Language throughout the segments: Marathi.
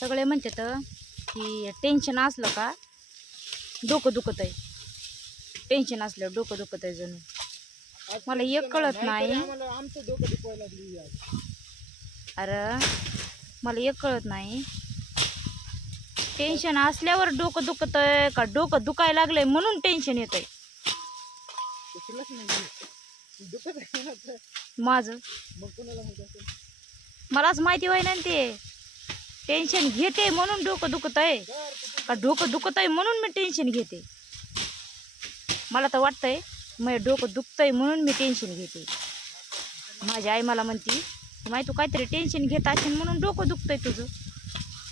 सगळे म्हणतात की टेन्शन असलं का डोकं दुखत आहे, टेन्शन असलं डोकं दुखत आहे जणू. मला एक कळत नाही. अरे मला एक कळत नाही, टेन्शन असल्यावर डोकं दुखत आहे का डोकं दुखायला लागलंय म्हणून टेन्शन येत आहे माझं. मलाच माहिती होय ना ते टेन्शन घेते म्हणून डोकं दुखत आहे का डोकं दुखत आहे म्हणून मी टेन्शन घेते. मला तर वाटतंय माझं डोकं दुखतंय म्हणून मी टेन्शन घेते. माझी आई मला म्हणती माही तू काहीतरी टेन्शन घेत असेल म्हणून डोकं दुखतंय तुझं.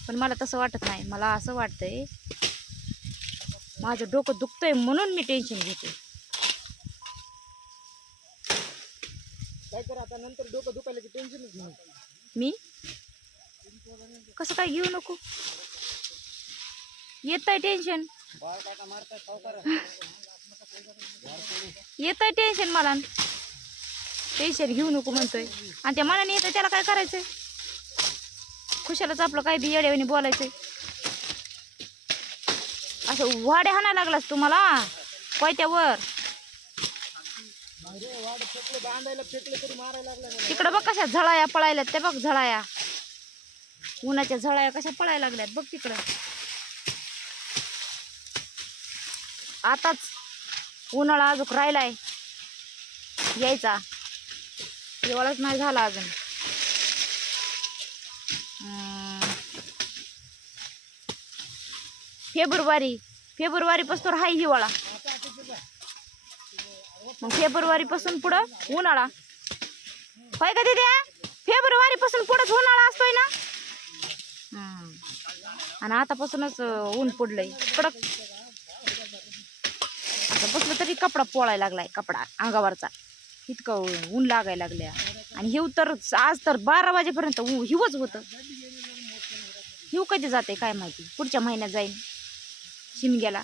पण मला तसं वाटत नाही. मला असं वाटतंय माझं डोकं दुखतंय म्हणून मी टेन्शन घेते. काय कर आता नंतर डोकं दुखायला की टेन्शनच नाही. मी कसं काय घेऊ नको, येतंय टेन्शन, येतंय टेन्शन मला. टेन्शन घेऊ नको म्हणतोय आणि त्या मनाने येतं त्याला काय करायचंय. खुशालच आपलं काय बी येड्यावानी बोलायचंय. असं वाड्या हाणायला लागलास तुम्हाला कोयत्यावर. तिकडं बघ कशा झळाया पळायल्यात, ते बघ झळाया, उन्हाच्या झळाया कशा पळायला लागल्यात बघ तिकडं. आताच उन्हाळा अजून राहिलाय यायचा, हिवाळाच नाही झाला अजून. फेब्रुवारी पासून हाय हिवाळा, मग फेब्रुवारी पासून पुढं उन्हाळा होय का दिद्या. फेब्रुवारी पासून पुढंच उन्हाळा असतोय ना. आणि आतापासूनच ऊन पडलंय कडक. आता बसलं तरी कपडा पोळायला लागलाय, कपडा अंगावरचा इतकं ऊन लागायला लागल्या. आणि हिव तर आज तर 12 वाजेपर्यंत हिवच होतं. हिव कधी जाते काय माहिती, पुढच्या महिन्यात जाईन शिमग्याला.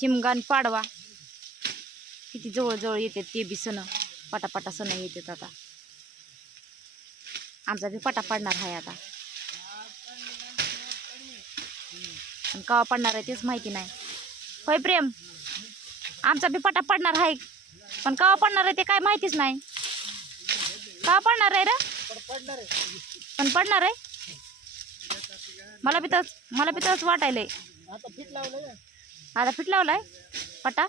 शिमगान पाडवा किती जवळ येते ते बी सण, पटापटा सण येतात. आता आमचा बी पटा पडणार आहे आता, पण केव्हा पडणार आहे तेच माहिती नाही. होय प्रेम, आमचा बी पटा पडणार आहे पण केव्हा पडणार आहे ते काय माहितीच नाही. केव्हा पडणार आहे रे, पण पडणार आहे. मला बी तसंच वाटायलंय. आता फिट लावलाय पटा.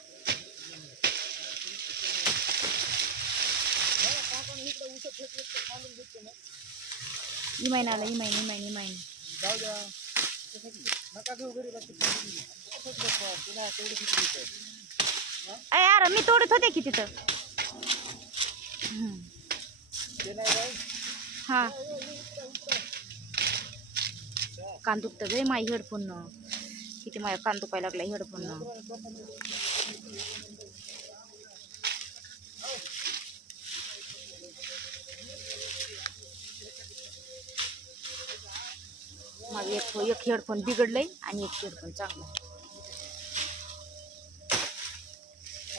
इमाईन आला, इमाईन. अरे यार मी तोडत होते की तिथं. हा कान दुखतं गे माय हेडफोन न, किती माझ्या कान दुखायला लागला हेडफोन न. माझं एक हेडफोन बिघडलंय आणि एक हेडफोन चांगला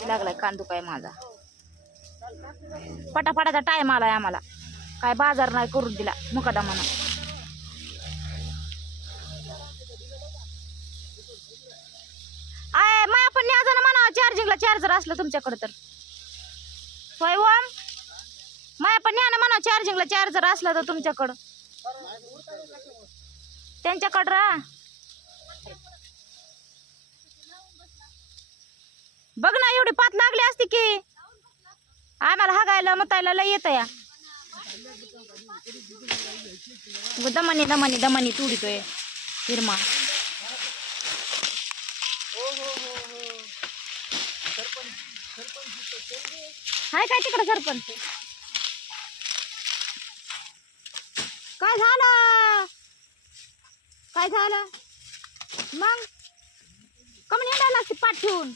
लागलाय. कान दुखाय माझा. पटापटाचा टाइम आलाय आम्हाला, काय बाजार नाही करून दिला मुकादमानं. आय माय आपण न्याजा ना म्हणा चार्जिंगला चार्जर असलं तुमच्याकडे तर. होय ओम, माय आपण न्या ना म्हणा चार्जिंगला चार्जर असलं तर तुमच्याकडं. त्यांच्याकडं रा बघ ना, एवढी पात लागली असती की आम्हाला हागायला मतायला लय येतं या. दमानी तुडीतोय हिरमा. हाय काय तिकडं सरपंच. काय झालं मग कमी निघायला असते पाठ ठेवून.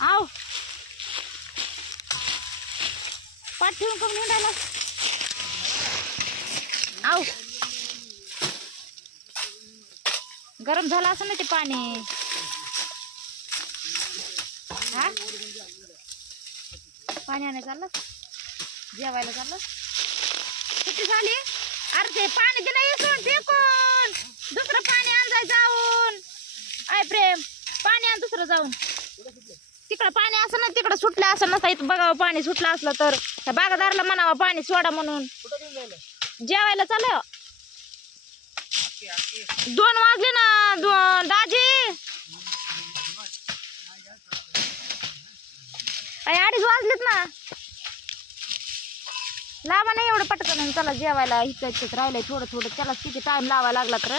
आव पाठ ठेवून कमी निघायला. आव गरम झालं असं ना ते पाणी. हा पाणी आणायला चाललं. जेवायला चाललं किती झाली. अरे ते पाणी दिलं येसून फेकून दुसरं पाणी आणजाय जाऊन. आय प्रेम पाणी आण दुसरं जाऊन. तिकडं पाणी असं ना तिकडं सुटलं असं नसतं इथं बघावं पाणी सुटलं असलं तर त्या बागादाराला म्हणावं पाणी सोडा म्हणून. जेवायला चाललं 2 वाजले ना दाजी. 2:30 वाजलेत ना. लावा नाही एवढं पटकन चला जेवायला. इतकंच राहिलंय थोडं थोडं. त्याला किती टाइम लावा लागला तर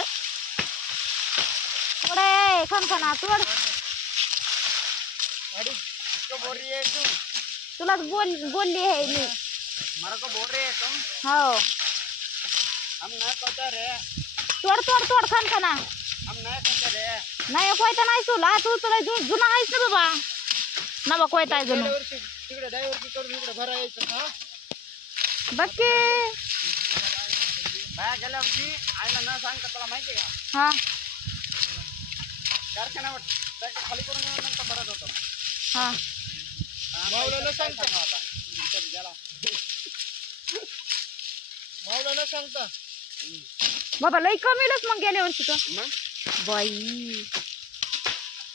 थोडे खणखणा थोड. तुलाच बोलली आहे मी. हो तोड तोड तोड खणखणा. नाही कोयता नाही तुला. तुला जुना आहेस ना बाबा. नवा कोयता आहे जुना. बघ गेल्या वर्षी आईला न सांगता तुला माहिती का हा कारखान्यावर खाली करून नंतर भरत होतो. हा माऊला न सांगता माऊला न सांगता बाबा लई कमीलच मग गेल्या वर्षी तो मग बाई.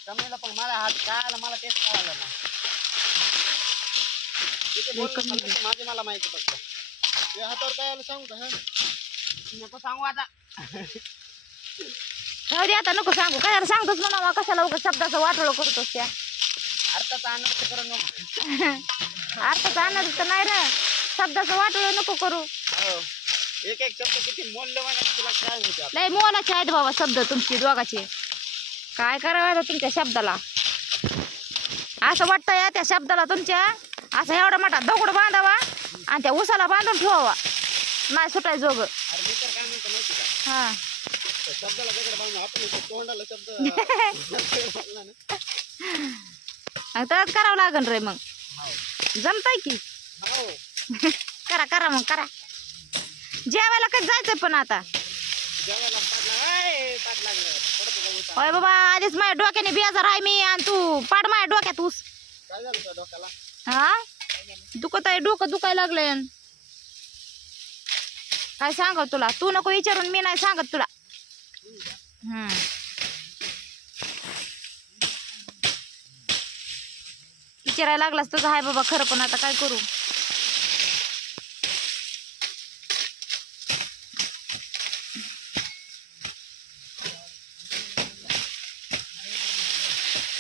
कमीला पण मला हात काय मला तेच कळालं ना. माझे मला माहिती फक्त ते हातावर काय आलं सांगू का. नको सांगू आता. जाऊ दे आता नको सांगू. काय सांगतोस म्हणावा कशाला उगाच शब्दाचं वाटोळ करतोस त्या. अर्थाचा आनंद करू नको. अर्थाचा आनंद तर नाही रे. शब्दाचं वाटोळ नको करू. हो एक एक शब्द किती मौल्यवान आहे तुला काय माहिती. लय मोलाचे आहेत बाबा शब्द तुमची दोघाचे. काय करावं आता तुमच्या शब्दाला. असं वाटतं या त्या शब्दाला तुमच्या असं एवढा मोठा दगड बांधावा आणि त्या उसाला बांधून ठेवावा नाही सुटाय जोग. अरे मी तर काय म्हणतो माहिती का. हा त्या शब्दाला वेगळं बांधून आपण तोंडाला शब्द तरच करावं लागन रे मग. जमताय की. हो करा करा मग करा. जेवायला कधी जायचं पण आता. जेवायला पाठ लागलं पडतो. होय बाबा आधीच माझ्या डोक्याने बेजार आहे मी आणि तू पाड माझ्या डोक्यात ऊस. काय झालं तुझ्या डोक्याला. हा दुखत आहे डोकं दुखायला लागलंय. काय सांगव तुला. तू नको विचारून मी नाही सांगत तुला. विचारायला लागलास तुझं हाय बाबा खरं पण आता काय करू.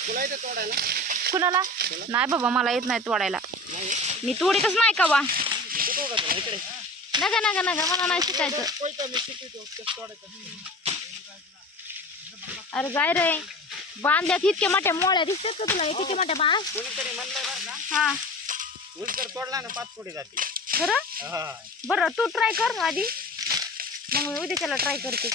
तुला येते तोडायला. कुणाला नाही बाबा मला येत नाही तोडायला. नाही मी तोडीतच नाही का वा. शिकवू का तुला इकडे. नका नका नका मला नाही शिकायचं. कोयता मी शिकवतो कसं तोडायचं. अरे जाय रे. बांधल्यात इतके मोठ्या मोळ्या दिसतात का तुला. किती मोठ्या बांध. कोणीतरी म्हणलंय बरं का हा ऊस जर तोडला ना 5 फुटी जाते. खरं हा बरं तू ट्राय कर आधी मग मी उद्याच्याला ट्राय करते.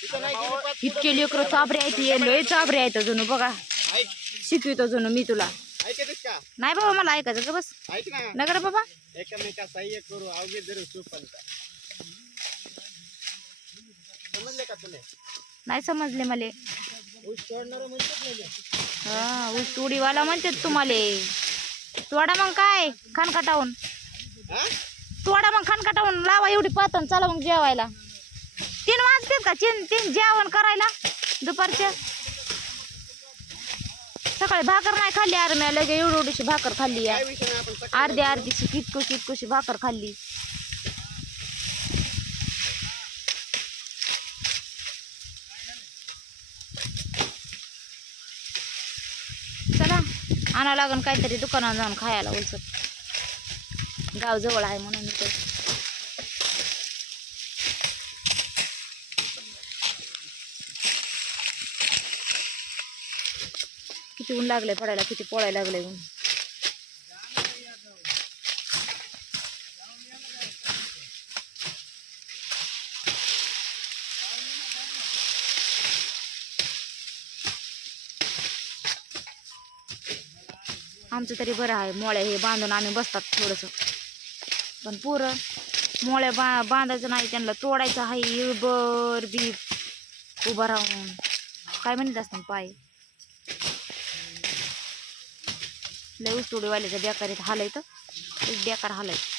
तिथं नाही गेली 5 इतके लेकरं चाबरे आहेत. लय चाबरे आहेत जणू बघा. ऐक शिकवितो जणू मी तुला. ऐकतेस का. नाही बाबा मला ऐकायचं का बस. ऐक ना नगर बाबा एकमेका सहाय्य करू अवघे जरूर सुपंत. समजले का तुला. नाही समजले मले. ऊस तोडणार म्हणतात नाही. हा ऊस तोडीवाला म्हणतात तुम्हाला. तोडा मग काय खणकाटावून. हा तोडा मग खणकाटावून लावा एवढी पातन. चला मग जेवायला. 3 वाजते का 3 जेवण करायला दुपारच्या. सकाळी भाकर नाही खाल्ली. अरे मी लगे एवढीशी भाकर खाल्ली या. काय विषय नाही आपण सकाळी अर्धीशी कितकुशी भाकर खाल्ली. चला आणा लागन काहीतरी दुकानात जाऊन खायला उलसत. गाव जवळ आहे म्हणून इथे. किती ऊन लागले पडायला. किती पोळायला लागले ऊन. आमचं तरी बरं आहे. मोळ्या हे बांधून आम्ही बसतात थोडंसं. पण पुरं मोळ्या बांधायचं नाही. त्यांना तोडायचं आहे इळबर बीप उभं राहून. काय म्हणत असतं पाय. लय उचोडीवाल्याच्या बेकारीत हालायचं बेकार हालायचं